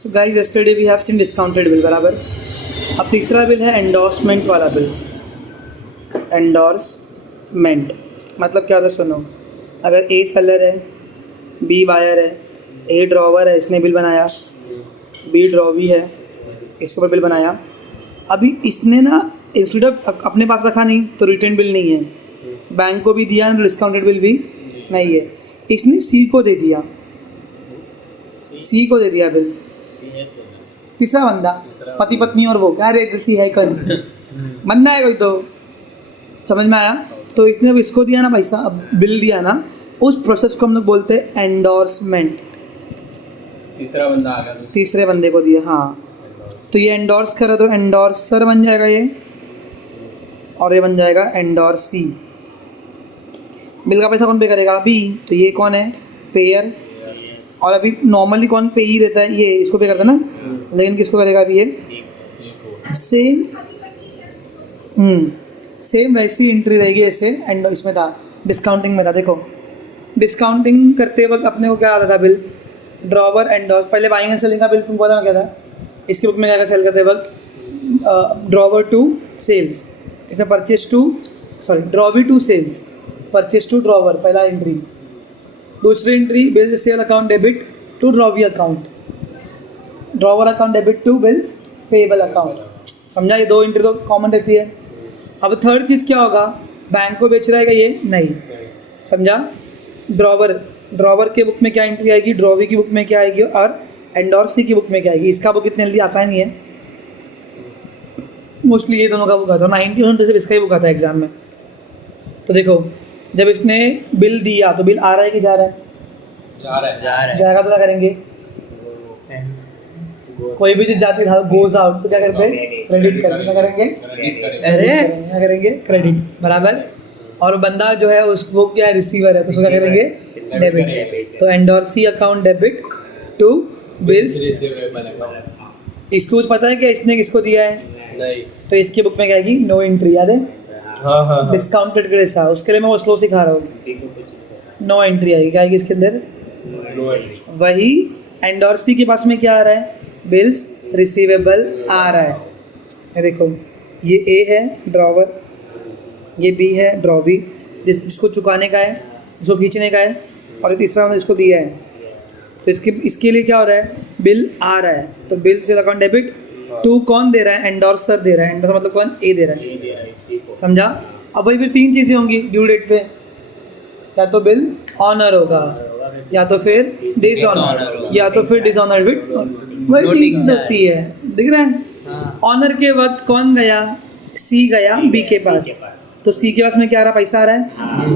So guys yesterday we have seen discounted bill बराबर। अब तीसरा बिल है एंडोर्समेंट वाला बिल। एंडोर्समेंट मतलब क्या होता है सुनो। अगर ए सेलर है, बी बायर है, ए ड्रॉवर है, इसने बिल बनाया, बी ड्रॉवी है, इसके ऊपर बिल बनाया। अभी इसने ना इंस्टेड ऑफ अपने पास रखा नहीं तो रिटर्न बिल नहीं है, बैंक को भी दिया तो डिस्काउंटेड बिल भी नहीं है। इसने सी को दे दिया, सी को दे दिया बिल। तीसरा बंदा पति पत्नी और वो क्या रेट सी है कल बंदा है कोई तो समझ में आया। तो इसने अब इसको दिया ना पैसा, अब बिल दिया ना, उस प्रोसेस को हम लोग बोलते हैं एंडोर्समेंट। तीसरा बंदा आ गया तो तीसरे बंदे को दिया, हाँ। तो ये एंडोर्स करा तो एंडोर्सर बन जाएगा ये, और ये बन जाएगा एंडोर्सी। बिल का पैसा कौन पे करेगा? बी। तो ये कौन है? पेयर। और अभी नॉर्मली कौन पे ही रहता है? ये इसको पे करता है ना, लेकिन किसको करेगा अभी ये? सेम सेम वैसी एंट्री रहेगी ऐसे। एंड इसमें था डिस्काउंटिंग में था, देखो डिस्काउंटिंग करते वक्त अपने को क्या आता था? Bill, drawer, endorse. पहले बाइंग एंड सेलिंग का बिल तुमको पता ना क्या था? इसके बुक में क्या सेल करते वक्त ड्रॉवर टू सेल्स, इसमें purchase to drawee to sales, purchase to drawer पहला एंट्री। दूसरी entry bill sale account debit to drawee account, drawer account debit to bills payable account. समझा? ये दो एंट्री तो कॉमन रहती है। अब थर्ड चीज़ क्या होगा? बैंक को बेच रहेगा ये? नहीं। समझा? ड्रॉवर के बुक में क्या एंट्री आएगी, ड्रॉवी की बुक में क्या आएगी, और एंडोर्सी की बुक में क्या आएगी। इसका बुक इतने जल्दी आता नहीं है, मोस्टली ये दोनों का बुक आता है। 90% सिर्फ इसका ही बुक आता है एग्जाम में। तो देखो जब इसने बिल दिया तो बिल आ रहा है कि जा रहा है? जाएगा तो क्या करेंगे? कोई भी चीज जाती है गोज आउट तो क्या करते हैं? क्रेडिट करते। क्या करेंगे? क्या करेंगे? क्रेडिट बराबर। और बंदा जो है उसको क्या रिसीवर है तो उसको क्या करेंगे? डेबिट। तो endorsee account debit to bills. इसको कुछ पता है क्या इसने किसको दिया है? नहीं। तो इसकी बुक में क्या आएगी? No entry. याद है? हाँ। डिस्काउंटेड के जैसा, उसके लिए मैं वो स्लो सिखा रहा हूँ। नो एंट्री आएगी। क्या आएगी इसके अंदर? वही एंडोर्सी के पास में क्या आ रहा है? बिल्स रिसीवेबल आ रहा है। ये देखो ये ए है ड्रॉवर, ये बी है ड्रॉवी, जिसको चुकाने का है, जिसको खींचने का है, और ये तीसरा हमने इसको दिया है। तो इसके लिए क्या हो रहा है? बिल आ रहा है। तो bill sale account debit to कौन दे रहा है? एंडोर्सर दे रहा है। एंडोर्सर मतलब कौन? ए दे रहा है। समझा? अब वही फिर तीन चीज़ें होंगी ड्यू डेट पे, या तो बिल ऑनर होगा, या तो फिर डिसऑनर, या तो फिर डिसऑनर विद। वही तीन चीज़ होती है, दिख रहा है? ऑनर के वक्त कौन गया? सी गया बी के पास। तो सी के पास में क्या आ रहा? पैसा आ रहा है,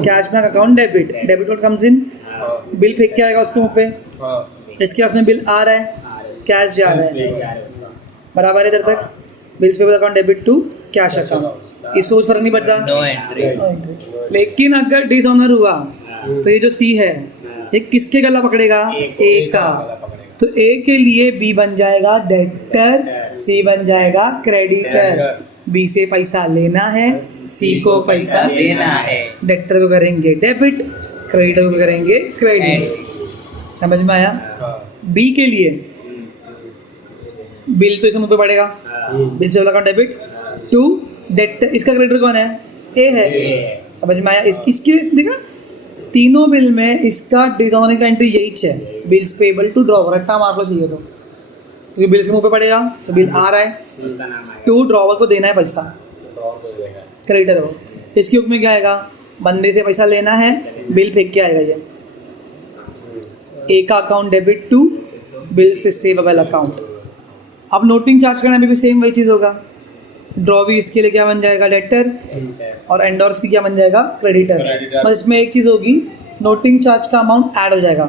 cash bank account debit. Debit what comes in? Bill फेंक के आएगा उसके मुँह पे। इसके पास में बिल आ रहा है, कैश जा रहा है, बराबर है इधर तक। Bills payable account debit to cash account. इसको कुछ फर्क नहीं पड़ता। No entry. लेकिन अगर डिसऑनर हुआ तो ये जो सी है ये किसके गला पकड़ेगा? ए का। तो ए के लिए बी बन जाएगा डेटर, सी बन जाएगा क्रेडिटर। बी से पैसा लेना है, सी को पैसा देना है। डेटर को करेंगे डेबिट, क्रेडिटर को करेंगे क्रेडिट। समझ में आया? बी के लिए बिल तो इसे मुंह पे पड़ेगा, बिल से अकाउंट डेबिट टू डेटर। इसका क्रेडिटर कौन है? ए है। समझ में आया? इसके देखा तीनों बिल में इसका डिसऑनर का एंट्री यही है, बिल्स पेबल टू ड्रॉवर। रट्टा मार लो चाहिए तो, क्योंकि बिल से मुंह पे पड़ेगा तो बिल आ रहा है, टू ड्रॉवर को देना है पैसा, क्रेडिटर को। इसकी बुक में क्या आएगा? बंदे से पैसा लेना है, बिल फेंक के आएगा ये। ए का account debit to bills receivable account. अब नोटिंग चार्ज करना भी सेम वही चीज़ होगा। ड्रॉवी इसके लिए क्या बन जाएगा? डेटर, और एंडोर्सी क्या बन जाएगा? क्रेडिटर। बस इसमें एक चीज़ होगी, नोटिंग चार्ज का अमाउंट ऐड हो जाएगा।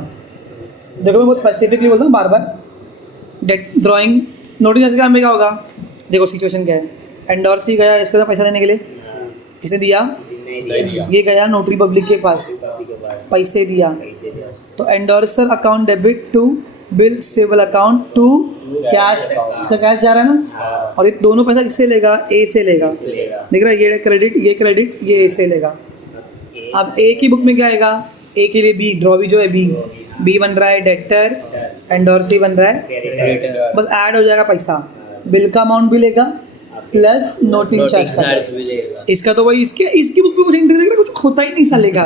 देखो मैं बहुत स्पेसिफिकली बोलता हूँ बार बार। ड्राइंग नोटिंग चार्ज का क्या होगा? देखो सिचुएशन क्या है। एंडोर्सी गया इसके साथ पैसा लेने के लिए, किसने दिया? ये गया नोटरी पब्लिक के पास, पैसे दिया। तो endorser account debit to bill receivable account to cash. इसका कैश जा रहा है ना, और ये दोनों पैसा किससे लेगा? ए से लेगा। देख रहा है? ये क्रेडिट, ये ए से लेगा। अब ए की बुक में क्या आएगा? ए के लिए बी, ड्रॉवी जो है बी, बी बन रहा है डेटर, एंडोर्सी बन रहा है, क्रेडिटर बस ऐड हो जाएगा पैसा, बिल का अमाउंट भी लेगा प्लस नोटिंग चार्ज का चार्ज भी लेगा। इसका तो भाई इसकी बुक में कुछ एंट्री देख रहा कुछ होता ही नहीं साले का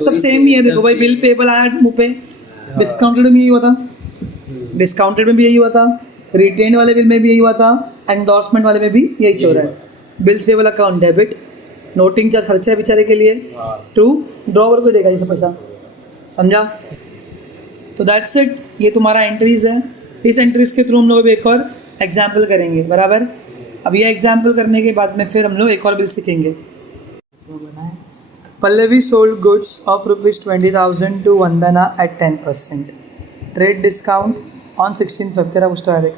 सब सेम ही है। देखो भाई बिल पेबल आया मुँह पे, डिस्काउंटेड में यही हुआ था, डिस्काउंटेड में भी यही हुआ था, रिटेन वाले बिल में भी यही हुआ था, एंडोर्समेंट वाले में भी यही चल रहा है। Bills payable account debit, noting charge खर्चा है बेचारे के लिए, ट्रू, ड्रॉवर को देगा ये सब पैसा, समझा? तो दैट्स इट, ये तुम्हारा एंट्रीज है। इस एंट्रीज के थ्रू हम लोग अभी एक और एग्जाम्पल करेंगे, बराबर? अब ये एग्जाम्पल करने के बाद में फिर हम लोग एक और बिल सीखेंगे। Pallavi sold goods of ₹20,000 to Vandana at 10%, trade discount on 16 Feb, तेरा कुछ तो है देख,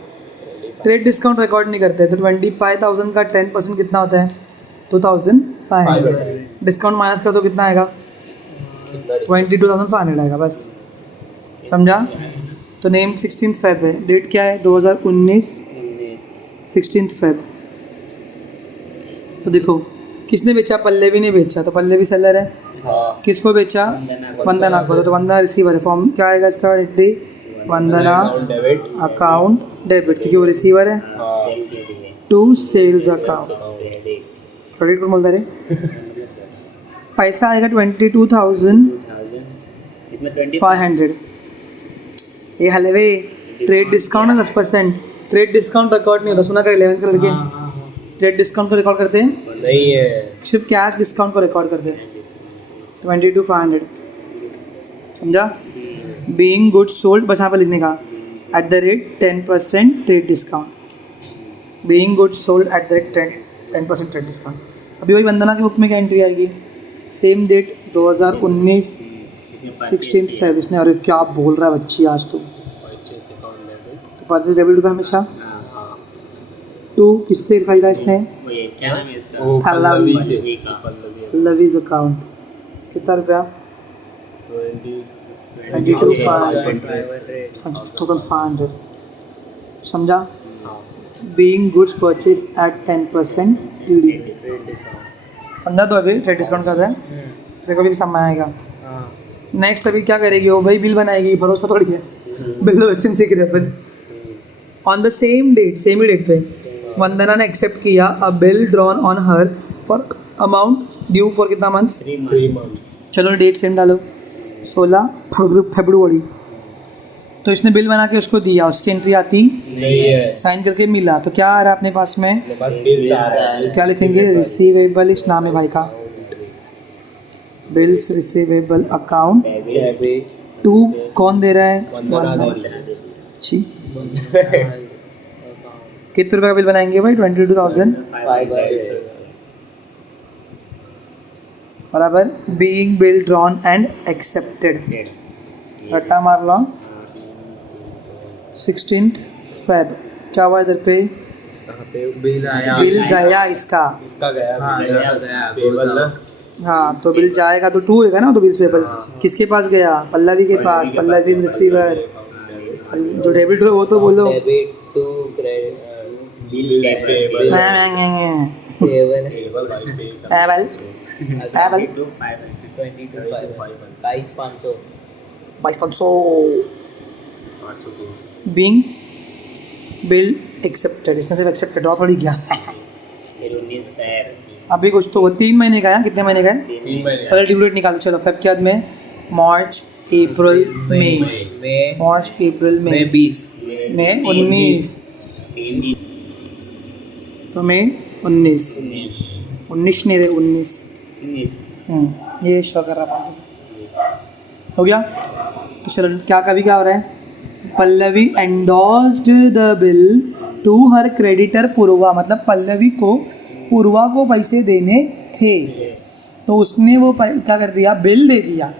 ट्रेड डिस्काउंट रिकॉर्ड नहीं करते तो 25,000 का 10% कितना होता है? 2,500, डिस्काउंट माइनस कर दो कितना आएगा? 22,500 आएगा, बस समझा? तो नेम 16 Feb है, डेट क्या है? 2019 16 Feb। तो देखो किसने बेचा? पल्लवी ने बेचा, तो पल्लवी सेलर है। किसको बेचा? वंदना को, तो वंदना रिसीवर है। फॉर्म क्या आएगा इसका? एंट्री वंदना अकाउंट डेबिट, क्योंकि वो रिसीवर है, टू सेल्स अकाउंट क्रेडिट को बोलता रहे। पैसा आएगा 22,500। ये हलवे ट्रेड डिस्काउंट है 10%, ट्रेड डिस्काउंट रिकॉर्ड नहीं होता, सुना कर 11th के लड़के ट्रेड डिस्काउंट को रिकॉर्ड करते हैं नहीं है, सिर्फ कैश डिस्काउंट को रिकॉर्ड करते हैं। 22,500, समझा? बीइंग गुड्स सोल्ड, बस यहाँ पर लिखने का at the rate 10% trade discount, being goods sold at the rate 10% trade discount. अभी वही वंदना की बुक में क्या एंट्री आएगी? Same date 2019 16 Feb। इसने, अरे क्या बोल रहा है बच्ची आज तो परचेज डेबिट होता है हमेशा। टू किससे खरीदा इसने? क्या नाम है इसका? पल्लवी से। लवीज अकाउंट, कितना रुपया? 22,500, समझा? Being goods purchase at 10% TD, समझा? तो अभी ट्रेड डिस्काउंट कर रहा है, देखो अभी समझ आएगा। नेक्स्ट अभी क्या करेगी वो? भाई बिल बनाएगी, भरोसा थोड़ी है, बिल तो वैक्सीन सीख रहे अपन। On the same date, same ही डेट पे वंदना ने एक्सेप्ट किया a bill drawn on her for amount due for कितना मंथ्स? 3 months। चलो डेट सेम डालो, 16 फरवरी। तो इसने बिल बना के उसको दिया, उसकी एंट्री आती नहीं है, साइन करके मिला, तो क्या आ रहा है अपने पास में? मेरे पास बिल्स आ रहा है। क्या लिखेंगे? रिसीवेबल, इस नाम है भाई का, bills receivable account debit to, कौन दे रहा है? वंदना जी कितने रुपए का बिल बनाएंगे भाई? 22,000 बराबर। Being bill drawn and accepted, रट्टा मार लो। 16 Feb, क्या हुआ इधर पे? बिल आया, बिल गया इसका, इसका गया, पेबल ना, हाँ तो बिल जाएगा तो 2 होगा ना, तो बिल्स पेबल किसके पास गया? पल्लवी के पास, पल्लवी इज रिसीवर। जो डेबिट है वो तो बोलो, debit to bill payable, payable payable 22,500 being bill accepted, इसने सिर्फ एक्सेप्ट ड्रॉ थोड़ी किया। अभी कुछ तो 3 महीने का है, कितने महीने का है? 3 महीने पहले ड्यू डेट निकालो, चलो फेब के बाद में मार्च अप्रैल मई, मार्च अप्रैल मई, 20 मई 19, तो मई 19 नहीं रहे 19, ये शो कर रहा था, हो गया? तो चलो क्या कभी क्या हो रहा है? Pallavi endorsed the bill to her creditor Purva, मतलब पल्लवी को पूर्वा को पैसे देने थे तो उसने वो क्या कर दिया? बिल दे दिया,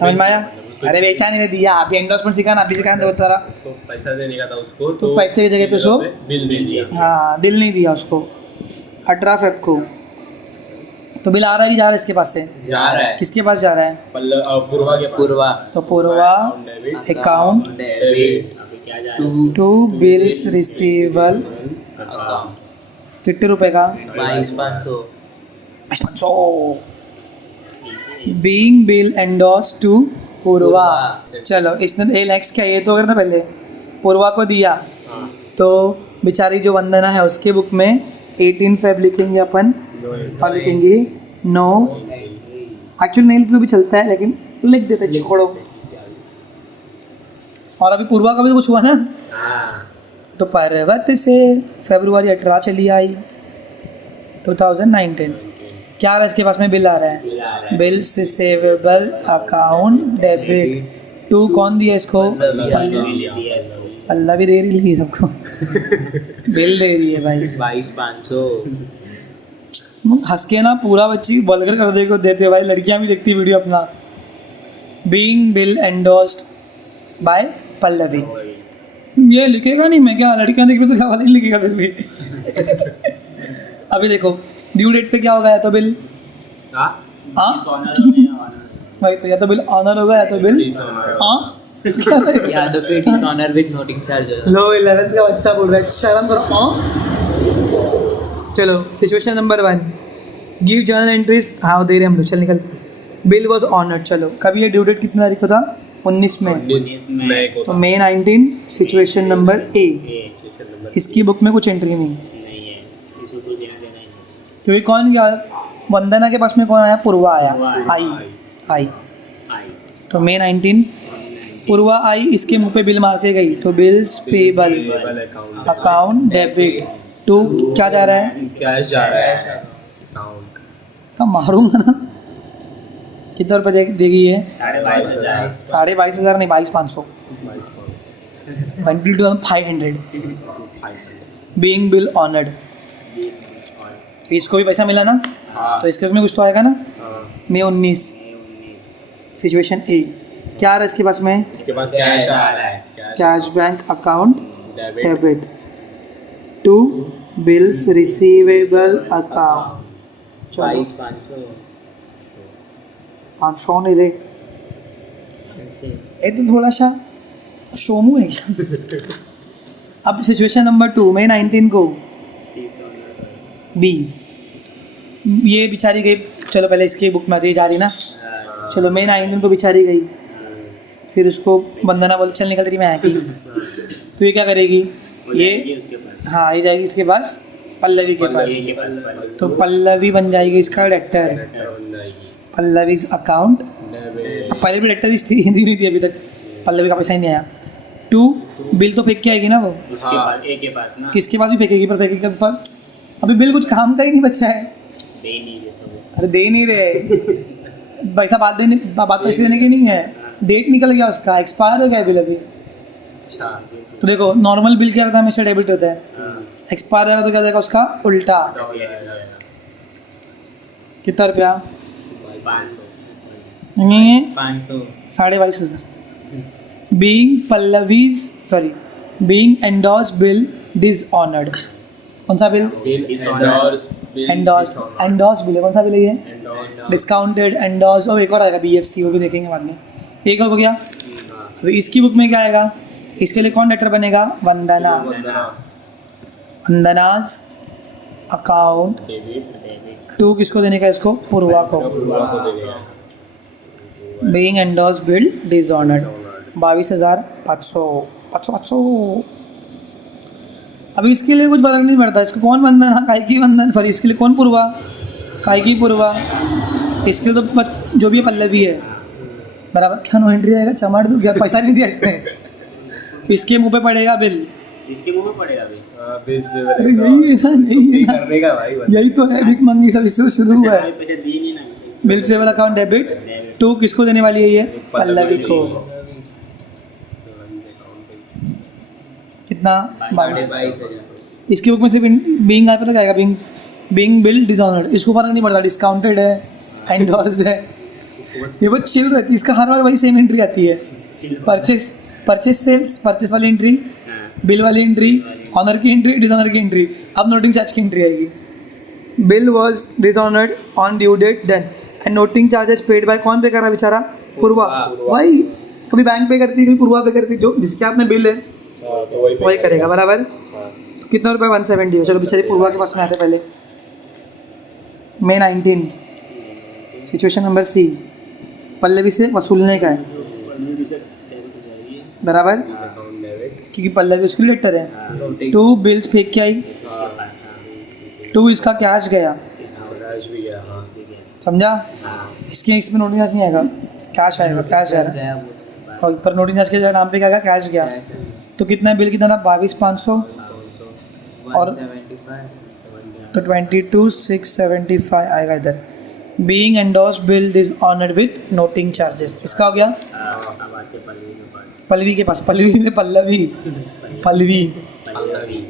समझ में आया? अरे बेचा नहीं दिया, अभी एंडोर्समेंट सीखा ना, अभी सिखाना तो तारा उसको पैसा देने का था उसको, तो पैसे की जगह पे उसको बिल दे दिया। हाँ बिल नहीं दिया उसको 18 Feb को। तो बिल आ रहा है कि जा रहा है इसके पास से? जा रहा है, किसके पास जा रहा है? पूर्वा के पास। तो पूर्वा अकाउंट टू बिल्स रिसीवेबल कितने रुपए का? 22,500 बीइंग बिल एंडोर्स टू पूर्वा। चलो इसने ए नेक्स्ट क्या, ये तो करना पहले पूर्वा को दिया, हाँ तो बेचारी जो वंदना है उसके बुक में 18 फेब लिखेंगे अपन, और लिखेंगे नो, एक्चुअली नहीं लिखते तो भी चलता है लेकिन लिख देते छोड़ो। और अभी पूर्वा का भी तो कुछ हुआ ना, हाँ तो पर्वत से फरवरी 18 चली आई 2019। क्या आ रहा है इसके पास में, बिल आ रहा है, bills receivable account debit to, कौन दिया इसको, अल्लाह भी दे रही है सबको बिल दे रही है भाई। 22,500 हंस के ना पूरा बच्ची वल्गर कर दे को देते भाई, लड़कियां भी देखती वीडियो अपना। Being bill endorsed by Pallavi, ये लिखेगा नहीं, मैं क्या लड़कियां देख रही तो क्या वाला नहीं लिखेगा फिर भी अभी देखो ड्यू डेट पे क्या होगा, या तो बिल हाँ हाँ भाई, तो या तो बिल ऑनर होगा या तो बिल हाँ या तो फिर डिसऑनर विद नोटिंग चार्ज हो। लो 11th का बच्चा बोल रहा है, शर्म करो हाँ। चलो situation number 1, give journal entries, हाँ दे रहे हम लोग, चल निकल। बिल वॉज ऑनर्ड, चलो कभी ये ड्यू डेट कितनी तारीख को था, 19 में, 19 मई को तो May 19। Situation number A, station number इसकी बुक में कुछ एंट्री नहीं, नहीं है, इसको तो देना देना ही नहीं। क्योंकि कौन गया, वंदना के पास में कौन आया, पूर्वा आया, आई, तो May 19 पूर्वा आई, इसके मुंह पे बिल मार के गई, तो bills payable account account debit to, क्या जा रहा है, कैश जा रहा है अकाउंट का मारूंगा ना। कितने रुपए देगी ये, 22,000 22,500 नहीं, 22,500, 22,500। बीइंग बिल ऑनर्ड, इसको भी पैसा मिला ना, तो इसके में कुछ तो आएगा ना। May 19 सिचुएशन ए, क्या आ रहा है इसके पास में, इसके पास कैश आ रहा है, cash bank account debit debit to bills receivable account, चलो 22,500 500 नहीं दे, ये तो थोड़ा सा शोमू है क्या अब सिचुएशन नंबर 2, May 19 को बी, ये बेचारी गई, चलो पहले इसकी बुक में आती जा रही ना, चलो May 19 को बेचारी गई, फिर उसको वंदना बोल चल निकल रही मैं आएगी, तो ये क्या करेगी, ये हाँ ये जाएगी इसके पास पल्लवी के पास, तो पल्लवी बन जाएगी इसका डायरेक्टर, पल्लवी अकाउंट, पहले भी डायरेक्टर थी, हिंदी नहीं थी अभी तक, पल्लवी का पैसा ही नहीं आया। 2 बिल तो फेंक के आएगी ना वो, ए के पास ना, किसके पास भी फेंकेगी, पर फेंकेगी कब फल, अभी बिल कुछ काम का ही नहीं बचा है, दे नहीं देता वो। अरे दे नहीं रहे पैसा, बात पैसे देने की नहीं है, डेट निकल गया उसका, एक्सपायर हो गया बिल अभी। अच्छा तो देखो नॉर्मल बिल क्या रहता है, हमेशा डेबिट रहता है, एक्सपायर रहेगा तो क्या देगा उसका उल्टा, कितना रुपया, 500 22,500। Being Pallavi's sorry being endorse bill dishonoured, कौन सा बिल, एंडोर्स बिल है, कौन सा बिल है ये, डिस्काउंटेड एंडोर्स, और एक और आएगा BFC, वो भी देखेंगे बाद में। एक हो गया, तो इसकी बुक में क्या आएगा, इसके लिए कौन लेटर बनेगा, वंदना, वंदनाज अकाउंट टू, किसको देने का, इसको पूर्वा को, बीइंग एंडोर्स बिल डिसऑनर्ड 22,500। अभी इसके लिए कुछ फर्क नहीं पड़ता, इसको कौन वंदना, काय की वंदना, सॉरी इसके लिए कौन पूर्वा, काय की पूर्वा, इसके लिए तो बस जो भी है पल्लवी है बराबर। क्या नो एंट्री आएगा, चमाट दूँ क्या, पैसा नहीं दिया इसने, इसके मुंह पे पड़ेगा बिल, इसके मुंह में पड़ेगा भी। बिल्स पे अरे यही है ना, यही है ना, करने का भाई यही तो है भिख मंगी, सब इससे शुरू हुआ है। पैसे दिए नहीं ना, बिल सेवल अकाउंट डेबिट टू, किसको देने वाली है ये, पल्लवी को, कितना, 22,000। इसकी बुक में सिर्फ बीइंग आ पता क्या आएगा, बीइंग बिल डिसऑनर्ड, इसको फर्क नहीं पड़ता, डिस्काउंटेड है, एंडोर्स्ड है, ये बहुत चिल रहती है, इसका हर बार वही सेम एंट्री आती है, परचेस सेल्स, परचेस वाली एंट्री, बिल वाली एंट्री, ऑनर की एंट्री, डिसऑनर की एंट्री, अब नोटिंग चार्ज की एंट्री आएगी। Bill was dishonoured on due date then and noting charges paid by, कौन पे कर रहा है बेचारा, पूर्वा, वही कभी बैंक पे करती, कभी पूर्वा पे करती, जो जिसके हाथ में बिल है वही करेगा बराबर। तो कितना रुपये, 170 हो, चलो बेचारी पूर्वा के पास में आते पहले। May 19 situation number C, Pallavi से वसूलने का है, बराबर, अकाउंट डेबिट क्योंकि पल्लवी उसकी डेटर है। नोटिंग 2 बिल्स फेंक के आई, उसके पास हाँ 2 इसका कैश गया, राज भी गया हाँ भी गया समझा। हाँ इसके इसमें नोटिंग चार्ज नहीं आएगा, कैश आएगा, कैश जा रहा है और पर नोटिंग चार्ज के नाम पे क्या आएगा, कैश गया। तो कितना है बिल, कितना था, 22,500 और तो 22,675 आएगा इधर। Being endorsed bill is honoured with noting charges, इसका हो गया। अब आते पल्लवी के पास पल्लवी के पास, पल्लवी ने पल्लवी पल्लवी पल्लवी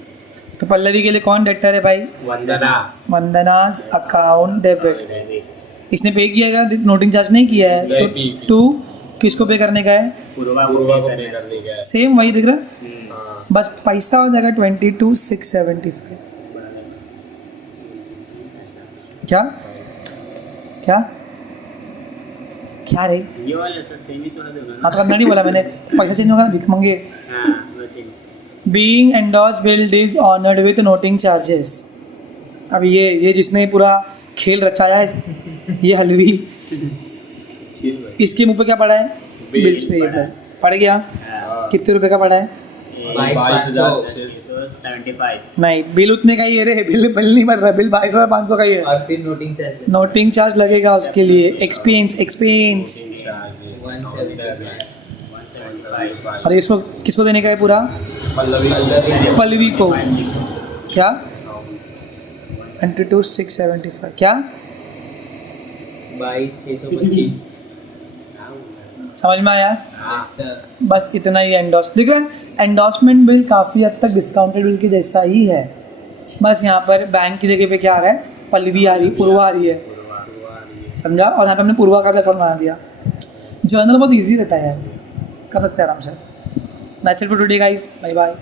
तो पल्लवी के लिए कौन डेटर है भाई, वंदना वंदनाज अकाउंट डेबिट। डेबिट इसने पे किया है, नोटिंग चार्ज नहीं किया है, नहीं, तो 2 किसको पे करने का है, पूर्वा पूर्वा को पे पे करने का है सेम वही दिख रहा है, हाँ बस पैसा हो जाएगा 22,675। क्या क्या क्या रे, ये वाला सर सेम ही तो है दोनों हाँ तो अंदर नहीं बोला मैंने, पैसा चेंज होगा, भिख मंगे। हाँ वैसे being endorsed bill is honoured with noting charges. अब ये जिसने पूरा खेल रचाया है, ये हलवी, चिल भाई इसके मुंह पे क्या पड़ा है, बिल बिल्स पे पड़ गया। हाँ कितने रुपए का पड़ा है, 22,675 नहीं बिल उतने का ही है रे, बिल नहीं बढ़ रहा, बिल 22,500 का ही है। और फिर नोटिंग चार्ज नोटिंग चार्ज लगेगा उसके लिए, एक्सपेंस एक्सपेंस। चार्जेस 175 और इसको किसको देने का है पूरा, पल्लवी पल्लवी को। क्या 22,675 क्या 22,625 समझ में आया। सर बस इतना ही एंडोर्स दिख रहा है। एंडोर्समेंट बिल काफ़ी हद तक डिस्काउंटेड बिल के जैसा ही है, बस यहाँ पर बैंक की जगह पे क्या आ रहा है, पल्लवी आ रही, पूर्वा आ रही है, समझा। और यहाँ पे हमने पूर्वा का भी अकाउंट बना दिया। जर्नल बहुत इजी रहता है यार, कर सकते हैं आराम से। That's it for today guys, bye bye.